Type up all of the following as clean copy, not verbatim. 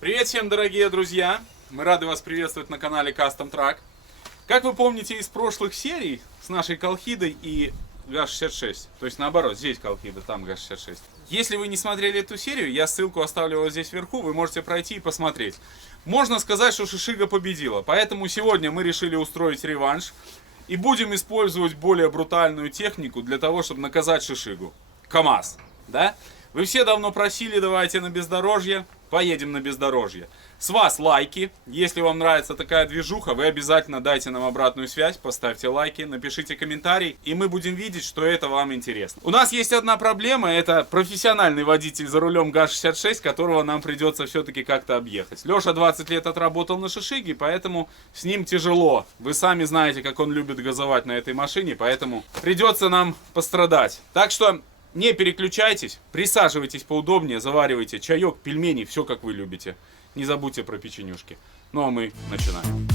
Привет всем, дорогие друзья! Мы рады вас приветствовать на канале Custom Truck. Как вы помните из прошлых серий с нашей Колхидой и ГАЗ-66, то есть наоборот, здесь Колхида, там ГАЗ-66. Если вы не смотрели эту серию, я ссылку оставлю вот здесь вверху, вы можете пройти и посмотреть. Можно сказать, что Шишига победила, поэтому сегодня мы решили устроить реванш и будем использовать более брутальную технику для того, чтобы наказать Шишигу. КамАЗ, да? Вы все давно просили, давайте на бездорожье. Поедем на бездорожье. С вас лайки. Если вам нравится такая движуха, вы обязательно дайте нам обратную связь, поставьте лайки, напишите комментарий, и мы будем видеть, что это вам интересно. У нас есть одна проблема, это профессиональный водитель за рулем ГАЗ-66, которого нам придется все-таки как-то объехать. Леша 20 лет отработал на Шишиге, поэтому с ним тяжело. Вы сами знаете, как он любит газовать на этой машине, поэтому придется нам пострадать. Так что не переключайтесь, присаживайтесь поудобнее, заваривайте чаек, пельмени, все как вы любите. Не забудьте про печенюшки. Ну а мы начинаем.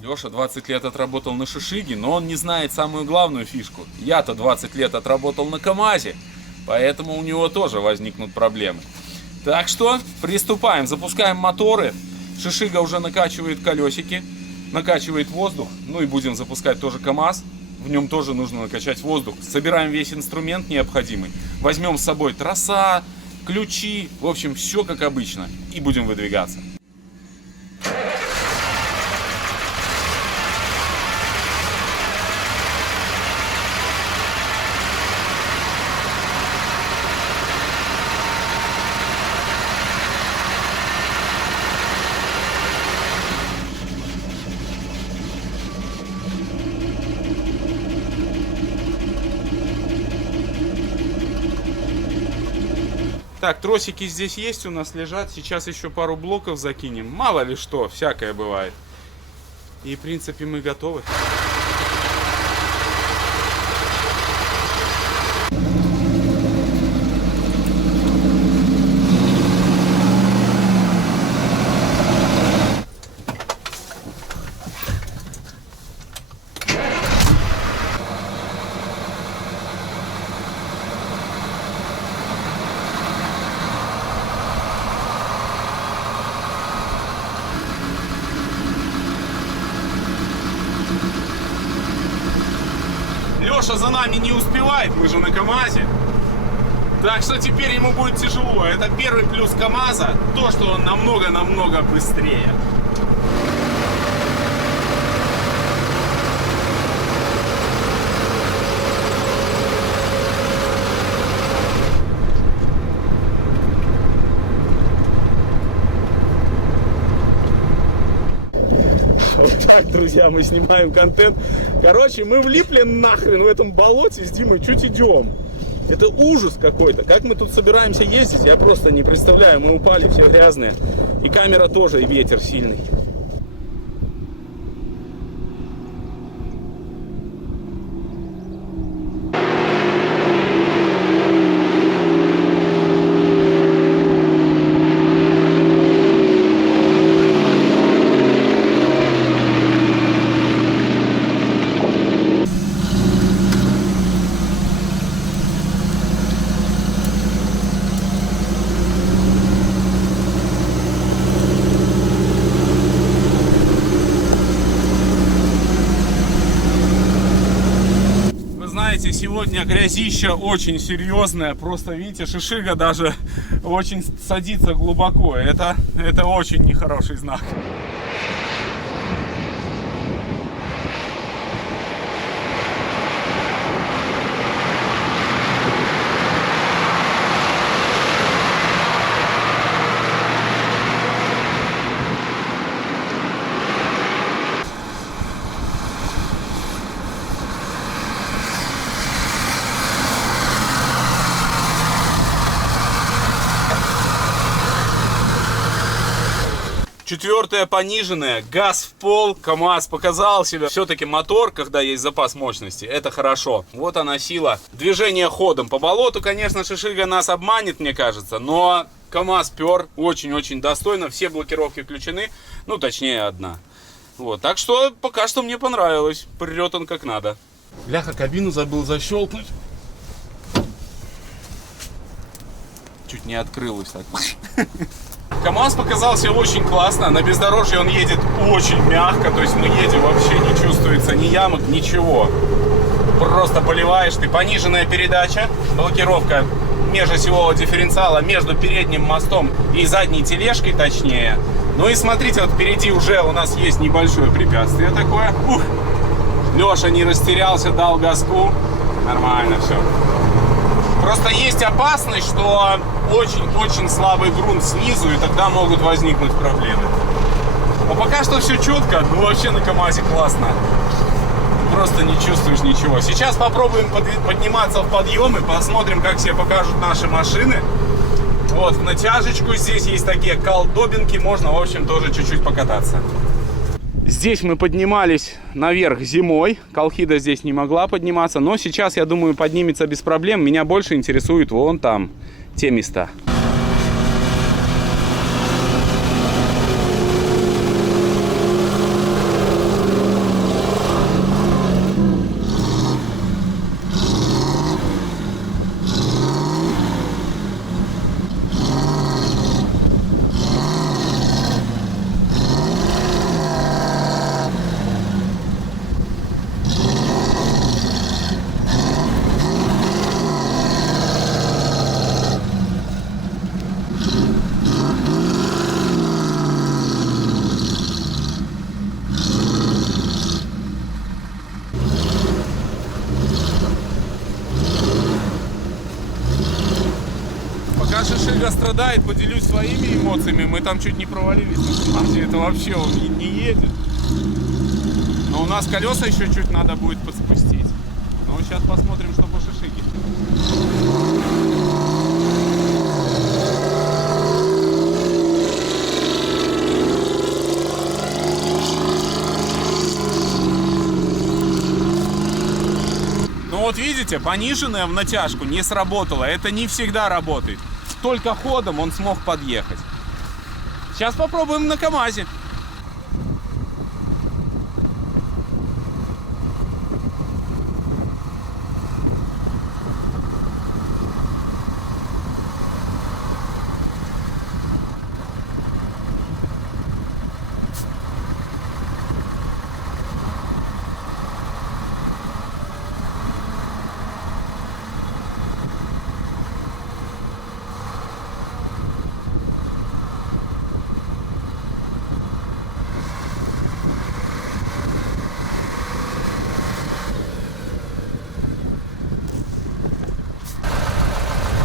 Леша 20 лет отработал на Шишиге, но он не знает самую главную фишку. Я-то 20 лет отработал на КамАЗе, поэтому у него тоже возникнут проблемы. Так что приступаем, запускаем моторы. Шишига уже накачивает колесики, накачивает воздух. Ну и будем запускать тоже КамАЗ. В нем тоже нужно накачать воздух. Собираем весь инструмент необходимый. Возьмем с собой троса, ключи, в общем, все как обычно. И будем выдвигаться. Так, тросики здесь есть у нас, лежат. Сейчас еще пару блоков закинем. Мало ли что, всякое бывает. И, в принципе, мы готовы. Леша за нами не успевает, мы же на КамАЗе. Так что теперь ему будет тяжело. Это первый плюс КамАЗа, то, что он намного-намного быстрее. Вот так, друзья, мы снимаем контент. Короче, мы влипли нахрен в этом болоте с Димой, чуть идем. Это ужас какой-то. Как мы тут собираемся ездить, я просто не представляю. Мы упали, все грязные. И камера тоже, и ветер сильный. Сегодня грязища очень серьезная. Просто видите, Шишига даже очень садится глубоко. Это очень нехороший знак. 4-я пониженная, газ в пол, КамАЗ показал себя. Все-таки мотор, когда есть запас мощности, это хорошо. Вот она сила. Движение ходом по болоту, конечно, Шишига нас обманет, мне кажется, но КамАЗ пер очень-очень достойно. Все блокировки включены, ну точнее одна. Вот, так что пока что мне понравилось. Прет он как надо. Бляха, кабину забыл защелкнуть. Чуть не открылось так. КамАЗ показался очень классно. На бездорожье он едет очень мягко. То есть мы едем, вообще не чувствуется ни ямок, ничего. Просто поливаешь ты. Пониженная передача, блокировка межосевого дифференциала между передним мостом и задней тележкой, точнее. Ну и смотрите, вот впереди уже у нас есть небольшое препятствие такое. Ух! Леша не растерялся, дал газку. Нормально все. Просто есть опасность, что очень-очень слабый грунт снизу, и тогда могут возникнуть проблемы. Но пока что все четко, ну вообще на КамАЗе классно. Просто не чувствуешь ничего. Сейчас попробуем подниматься в подъемы, посмотрим, как себе покажут наши машины. Вот, в натяжечку здесь есть такие колдобинки, можно, в общем, тоже чуть-чуть покататься. Здесь мы поднимались наверх зимой, Колхида здесь не могла подниматься, но сейчас, я думаю, поднимется без проблем. Меня больше интересуют вон там те места. Шишига страдает, поделюсь своими эмоциями. Мы там чуть не провалились на КамАЗе. Это вообще он не едет. Но у нас колеса еще чуть надо будет подспустить. Ну, сейчас посмотрим, что по Шишиге. Ну вот видите, пониженная в натяжку не сработала. Это не всегда работает. Только ходом он смог подъехать. Сейчас попробуем на КамАЗе.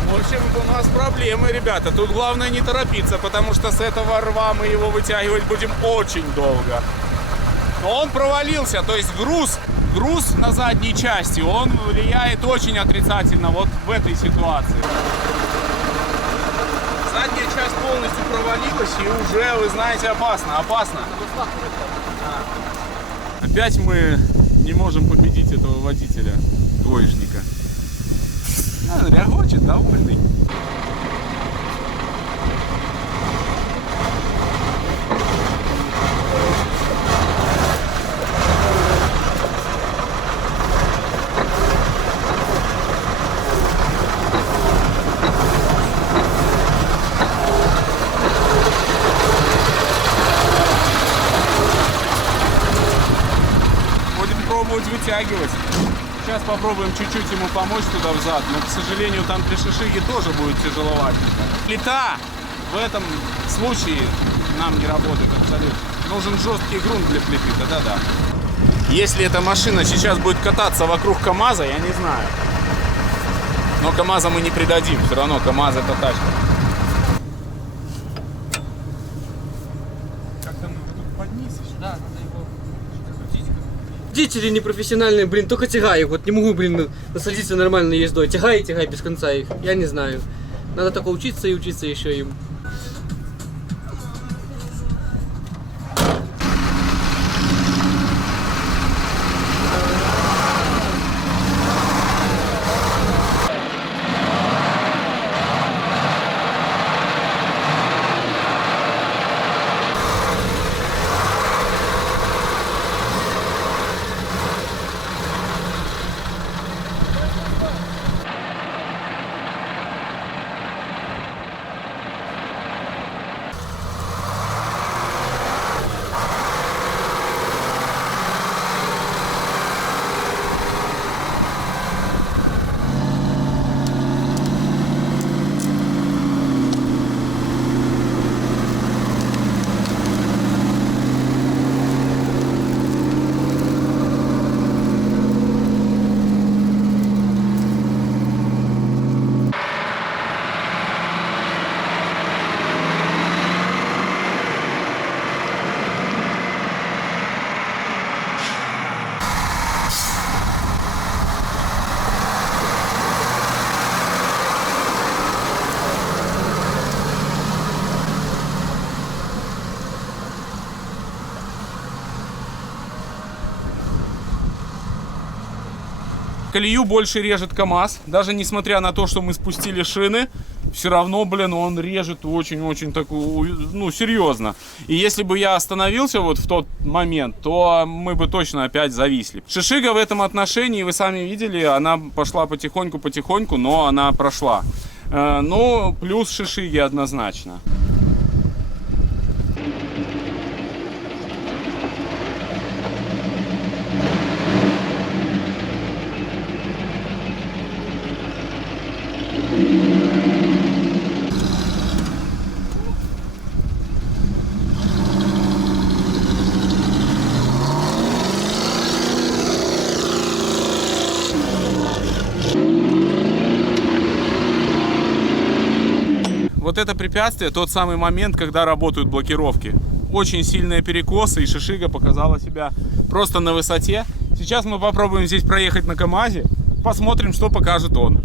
В общем, у нас проблемы, ребята. Тут главное не торопиться, потому что с этого рва мы его вытягивать будем очень долго. Но он провалился, то есть груз на задней части, он влияет очень отрицательно вот в этой ситуации. Задняя часть полностью провалилась и уже, вы знаете, опасно. Опять мы не можем победить этого водителя, двоечника. Он рягочет, довольный. Будем пробовать вытягивать. Сейчас попробуем чуть-чуть ему помочь туда взад, но, к сожалению, там для Шишиги тоже будет тяжеловатенько. Плита в этом случае нам не работает абсолютно. Нужен жесткий грунт для плиты, да. Если эта машина сейчас будет кататься вокруг КамАЗа, я не знаю. Но КамАЗа мы не предадим, все равно КамАЗ это тачка. Как там его тут подниз еще? Да, надо его крутить. Водители непрофессиональные, блин, только тягаю. Вот не могу, блин, насадиться нормальной ездой. Тягай и тягай без конца их. Я не знаю. Надо только учиться и учиться еще им. Колею больше режет КамАЗ. Даже несмотря на то, что мы спустили шины, все равно, блин, он режет очень-очень такую, ну, серьезно. И если бы я остановился вот в тот момент, то мы бы точно опять зависли. Шишига в этом отношении, вы сами видели, она пошла потихоньку, но она прошла. Но плюс Шишиги однозначно. Вот это препятствие, тот самый момент, когда работают блокировки. Очень сильные перекосы, и Шишига показала себя просто на высоте. Сейчас мы попробуем здесь проехать на КамАЗе, посмотрим, что покажет он.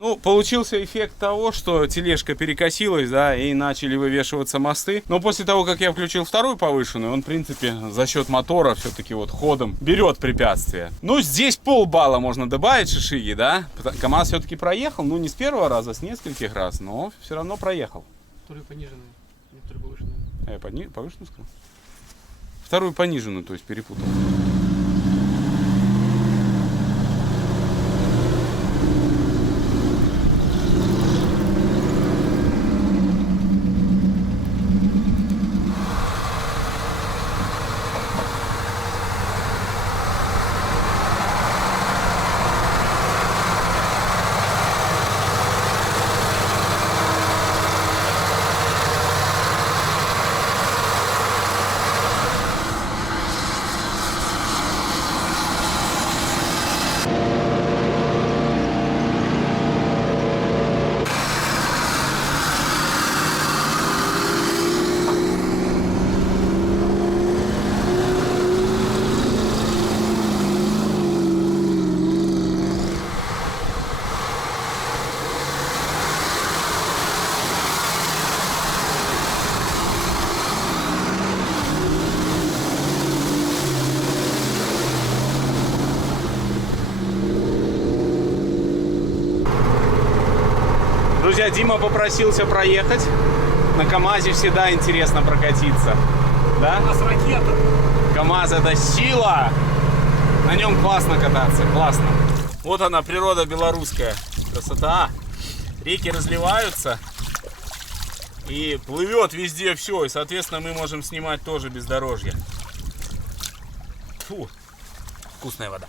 Ну, получился эффект того, что тележка перекосилась, да, и начали вывешиваться мосты. Но после того, как я включил вторую повышенную, он, в принципе, за счет мотора все-таки вот ходом берет препятствия. Ну, здесь полбалла можно добавить Шишиги, да. КамАЗ все-таки проехал, ну, не с первого раза, а с нескольких раз, но все равно проехал. Вторую пониженную, не вторую повышенную. А я повышенную сказал? Вторую пониженную, то есть перепутал. Друзья, Дима попросился проехать. На КамАЗе всегда интересно прокатиться. Да? У нас ракета. КамАЗ — это сила. На нем классно кататься, классно. Вот она, природа белорусская. Красота. Реки разливаются. И плывет везде все. И, соответственно, мы можем снимать тоже бездорожье. Фу. Вкусная вода.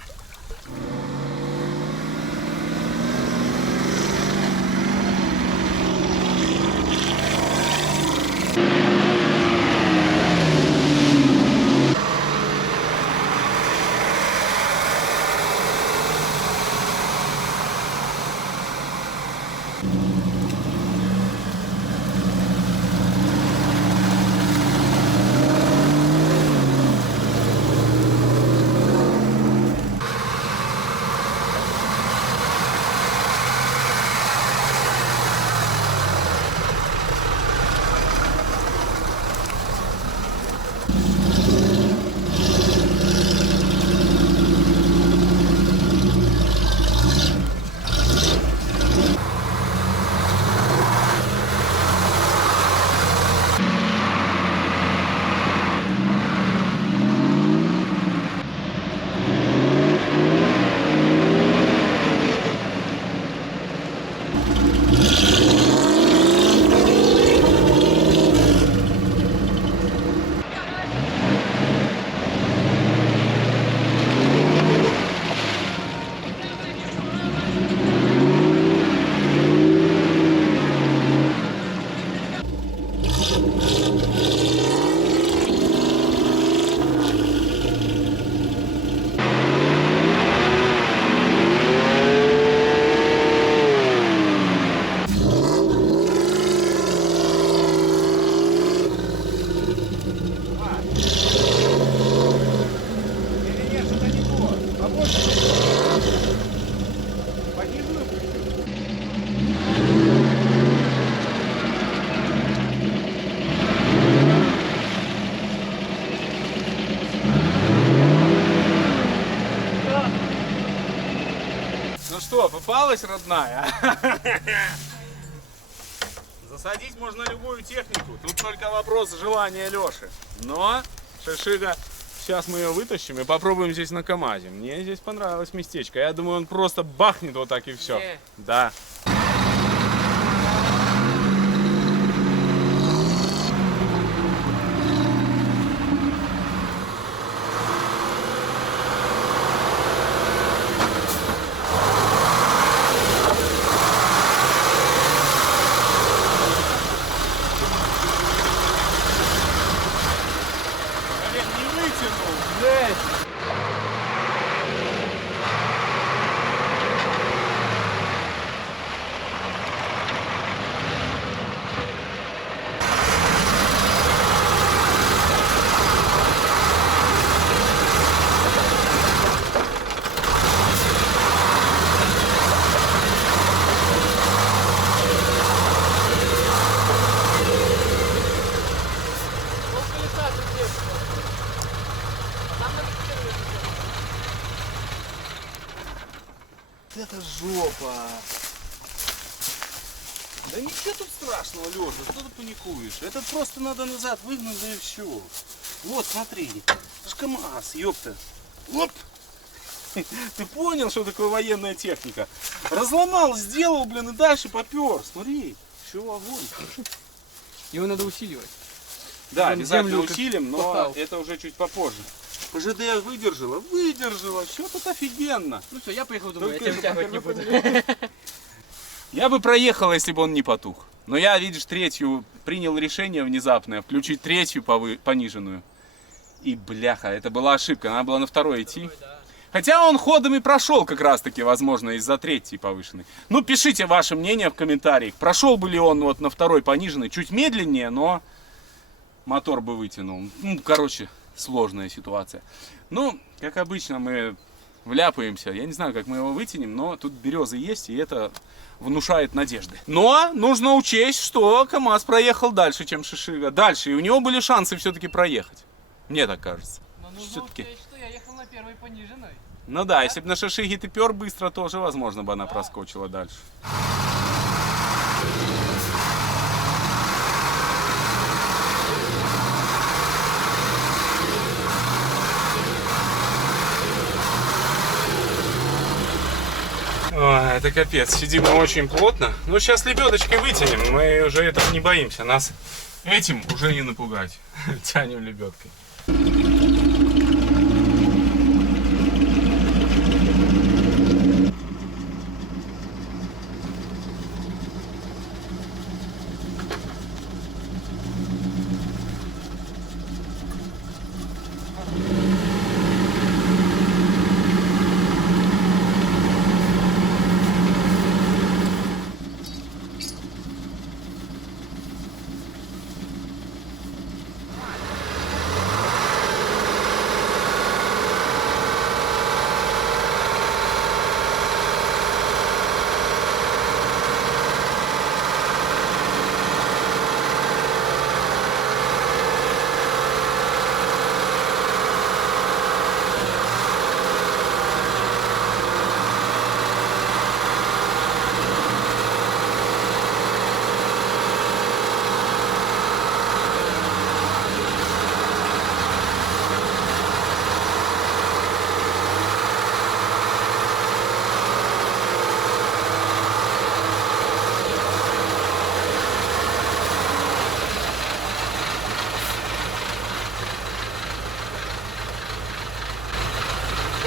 Ну что, попалась, родная? Засадить можно любую технику. Тут только вопрос желания Лёши. Но шишига, сейчас мы ее вытащим и попробуем здесь на КамАЗе. Мне здесь понравилось местечко. Я думаю, он просто бахнет вот так и все. Да. Это жопа. Да ничего тут страшного, Лёша, что ты паникуешь? Это просто надо назад выгнуть, да и все. Вот, смотри, это ж КамАЗ, ёпта. Оп! Ты понял, что такое военная техника? Разломал, сделал, блин, и дальше попер. Смотри, все, огонь. Его надо усиливать. Да, Прям обязательно землю как усилим, но попал. это уже чуть попозже. ПЖД выдержала, выдержала, все тут офигенно. Ну все, я поехал домой, Только я тебя это вытягивать не буду. Я бы проехал, если бы он не потух. Но я, видишь, третью принял решение внезапное, включить третью пониженную. И бляха, это была ошибка, надо было на второй идти. Хотя он ходом и прошел как раз таки, возможно, из-за третьей повышенной. Ну, пишите ваше мнение в комментариях. Прошел бы ли он вот на второй пониженной чуть медленнее, но мотор бы вытянул. Ну, короче, сложная ситуация. Ну, как обычно, мы вляпаемся. Я не знаю, как мы его вытянем, но тут березы есть, и это внушает надежды. Но нужно учесть, что КамАЗ проехал дальше, чем Шишига. Дальше, и у него были шансы все-таки проехать. Мне так кажется. Но нужно Все-таки. учесть, что я ехал на первой пониженной. Ну да, если бы на Шишиге ты пер быстро, тоже, возможно, бы она проскочила дальше. Ой, это капец, сидим мы очень плотно. Ну, сейчас лебедочкой вытянем, мы уже этого не боимся. Нас этим уже не напугать. Тянем лебедкой.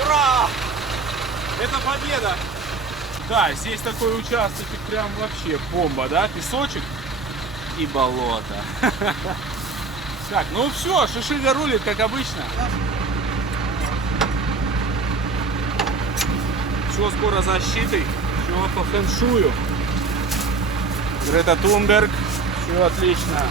Ура! Это победа! Да, здесь такой участок прям вообще бомба, да? Песочек и болото. Так, ну все, Шишига рулит, как обычно. Все с горозащитой, все по фэншую. Грета Тунберг, все отлично.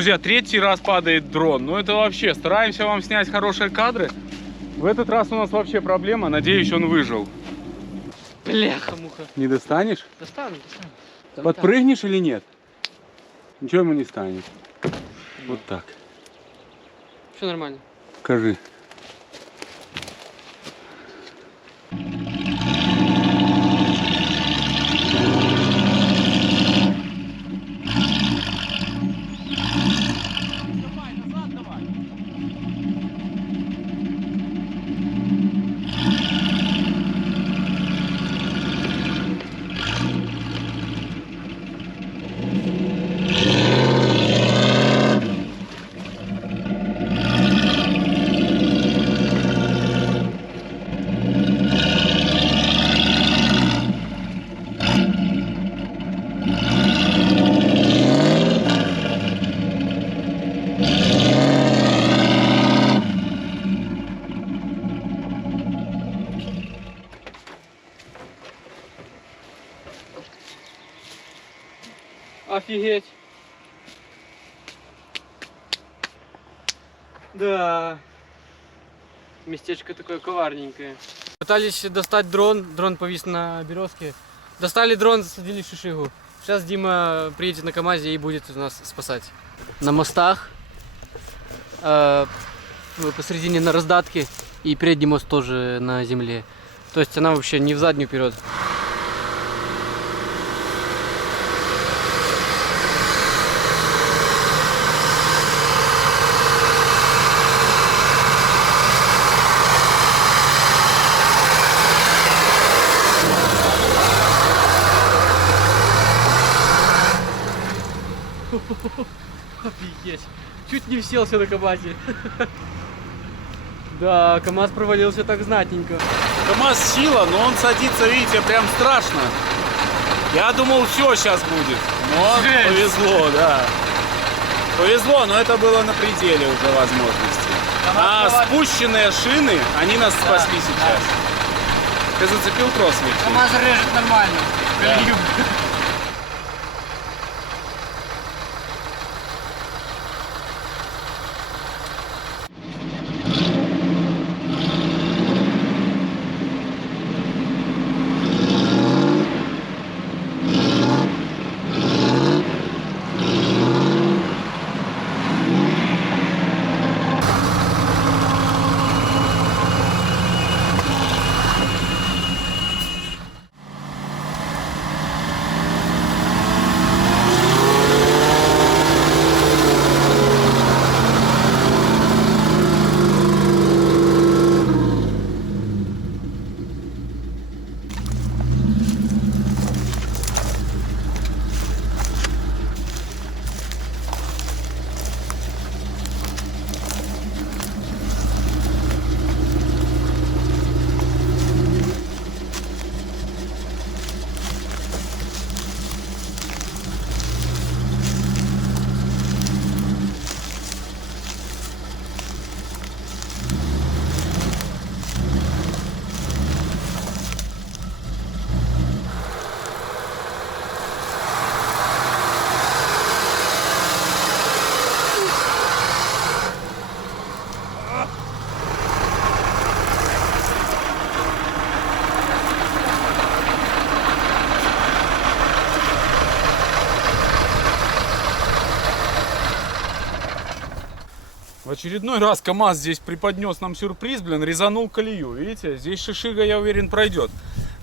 Друзья, третий раз падает дрон. Ну это вообще, стараемся вам снять хорошие кадры. В этот раз у нас вообще проблема. Надеюсь, он выжил. Бляха-муха. Не достанешь? Достану. Там Подпрыгнешь или нет? Ничего ему не станет. Вот так. Все нормально. Скажи. Офигеть. Да. Местечко такое коварненькое. Пытались достать дрон, дрон повис на березке. Достали дрон, засадили в шишигу. Сейчас Дима приедет на КамАЗе и будет нас спасать. На мостах, посередине на раздатке, и передний мост тоже на земле. То есть она вообще не в заднюю вперед. Офигеть. Чуть не вселся на КамАЗе. Да, КамАЗ провалился так знатненько. КамАЗ сила, но он садится, видите, прям страшно. Я думал, все сейчас будет. Но Жесть. повезло, да. Повезло, но это было на пределе уже возможностей. А спущенные шины, они нас спасли сейчас. Ты зацепил трос ведь? КамАЗ режет нормально. Колею. В очередной раз КамАЗ здесь преподнес нам сюрприз, блин, резанул колею. Видите, здесь шишига, я уверен, пройдет.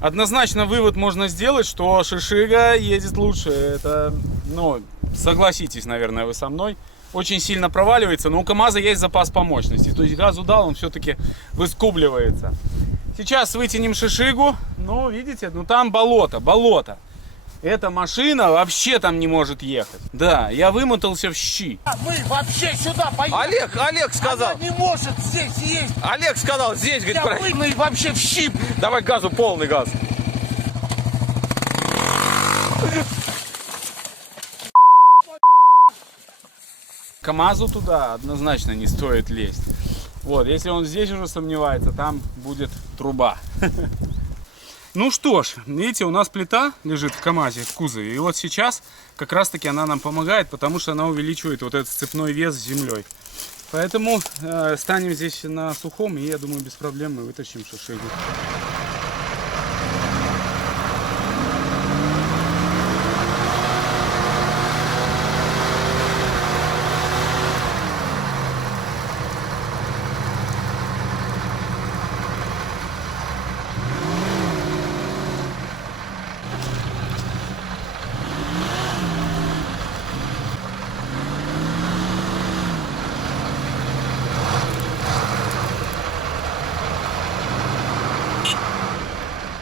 Однозначно вывод можно сделать, что шишига едет лучше. Это, ну, согласитесь, наверное, вы со мной. Очень сильно проваливается, но у КамАЗа есть запас по мощности. То есть газу дал, он все-таки выскубливается. Сейчас вытянем шишигу. Ну, видите, ну там болото, болото. Эта машина вообще там не может ехать. Да, я вымотался в щи. Мы вообще сюда поедем. Олег сказал. Она не может здесь есть. Олег сказал, здесь, говорит, Я выгнаю вообще в щип. давай газу, полный газ. КамАЗу туда однозначно не стоит лезть. Вот, если он здесь уже сомневается, там будет труба. Ну что ж, видите, у нас плита лежит в КамАЗе, в кузове. И вот сейчас как раз таки она нам помогает, потому что она увеличивает вот этот сцепной вес с землей. Поэтому станем здесь на сухом, и я думаю, без проблем мы вытащим шишигу.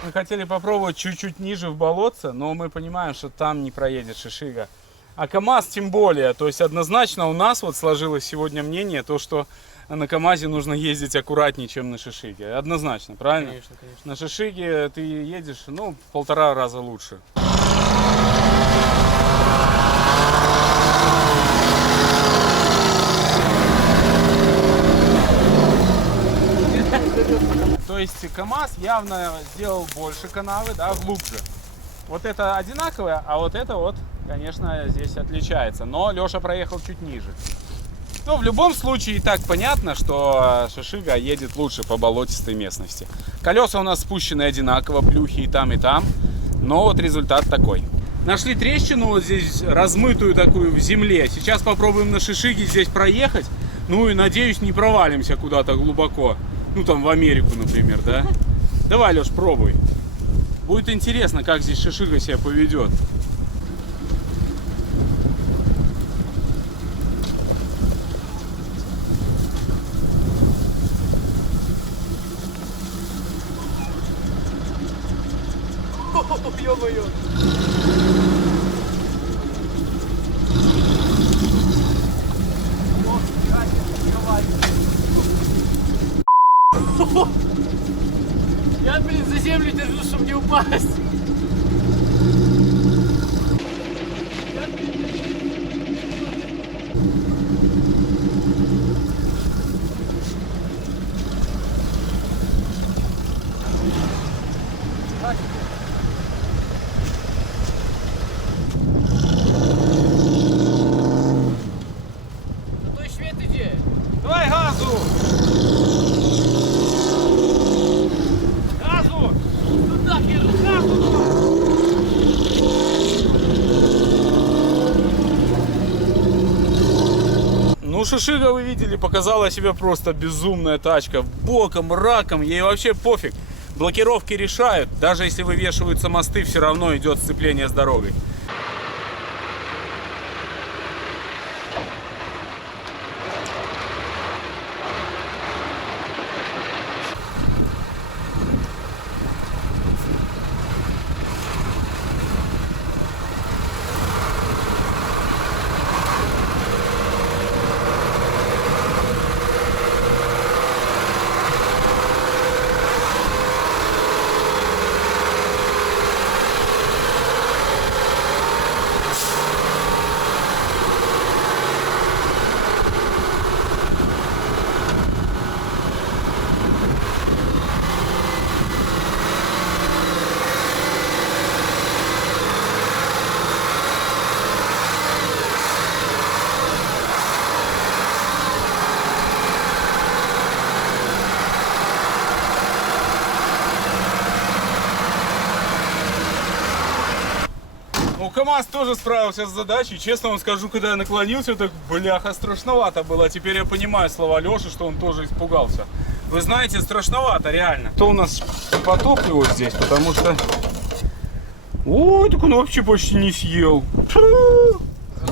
Мы хотели попробовать чуть-чуть ниже в болотце, но мы понимаем, что там не проедет шишига. А КамАЗ тем более. То есть однозначно у нас вот сложилось сегодня мнение, то, что на КамАЗе нужно ездить аккуратнее, чем на шишиге. Однозначно, правильно? Конечно, конечно. На шишиге ты едешь, ну, 1,5 раза лучше. То есть КамАЗ явно сделал больше канавы, да, глубже. Вот это одинаковое, а вот это вот, конечно, здесь отличается. Но Леша проехал чуть ниже. Ну, в любом случае и так понятно, что шишига едет лучше по болотистой местности. Колеса у нас спущены одинаково, плюхи и там, но вот результат такой. Нашли трещину вот здесь, размытую такую в земле. Сейчас попробуем на шишиге здесь проехать. Ну и надеюсь, не провалимся куда-то глубоко. Ну там в Америку, например, да? Давай, Леш, пробуй. Будет интересно, как здесь шишига себя поведет. Ё-моё. Я, блин, за землю держу, чтобы не упасть. Ну то świet idzie. Давай газу! Газу! Ну нахер, газу! Ну, шишига, вы видели, показала себя просто безумная тачка. Боком, раком, ей вообще пофиг. Блокировки решают. Даже если вывешиваются мосты, все равно идет сцепление с дорогой. Ну, КамАЗ тоже справился с задачей. Честно вам скажу, когда я наклонился, так, бляха, страшновато было. Теперь я понимаю слова Леши, что он тоже испугался. Вы знаете, страшновато, реально. Что у нас по топливу здесь? Потому что... Ой, так он вообще почти не съел.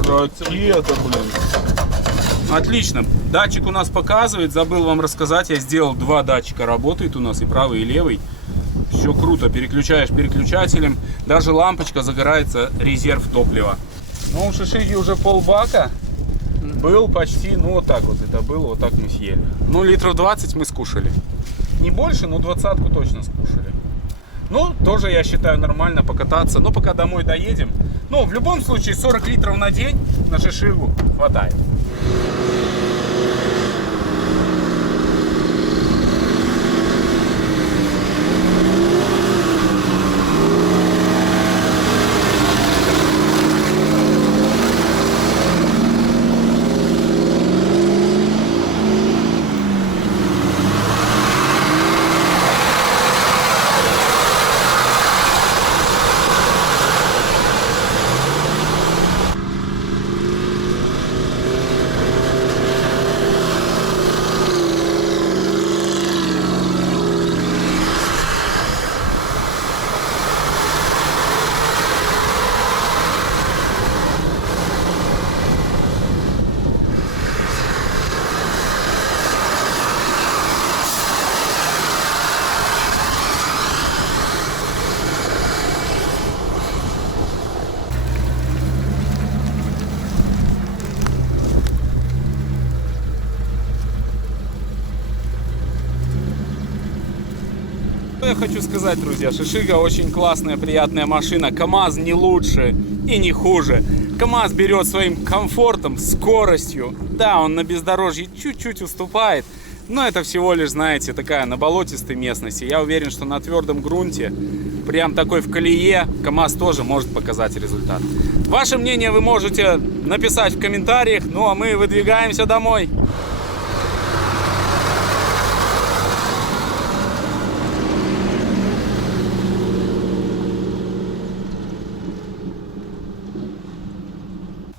Ракета, блин. Отлично. Датчик у нас показывает. Забыл вам рассказать. Я сделал 2 датчика. Работает у нас и правый, и левый. Все круто, переключаешь переключателем, даже лампочка загорается, резерв топлива. Ну, у шишиги уже полбака был почти, ну вот так вот это было, вот так мы съели. Ну, литров 20 мы скушали. Не больше, но 20-ку точно скушали. Ну, тоже я считаю нормально покататься, но пока домой доедем. Ну, в любом случае 40 литров на день на шишигу хватает. Что я хочу сказать, друзья, Шишига очень классная, приятная машина. КамАЗ не лучше и не хуже. КамАЗ берет своим комфортом, скоростью. Да, он на бездорожье чуть-чуть уступает, но это всего лишь, знаете, такая на болотистой местности. Я уверен, что на твердом грунте, прям такой в колее, КамАЗ тоже может показать результат. Ваше мнение вы можете написать в комментариях, ну а мы выдвигаемся домой.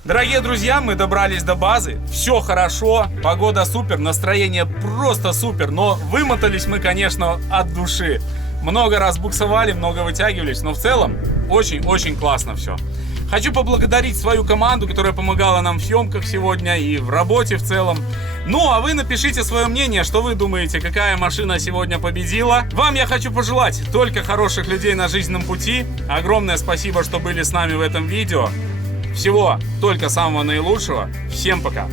Дорогие друзья, мы добрались до базы, все хорошо, погода супер, настроение просто супер, но вымотались мы, конечно, от души. Много раз буксовали, много вытягивались, но в целом очень-очень классно все. Хочу поблагодарить свою команду, которая помогала нам в съемках сегодня и в работе в целом. Ну, а вы напишите свое мнение, что вы думаете, какая машина сегодня победила. Вам я хочу пожелать только хороших людей на жизненном пути. Огромное спасибо, что были с нами в этом видео. Всего только самого наилучшего. Всем пока!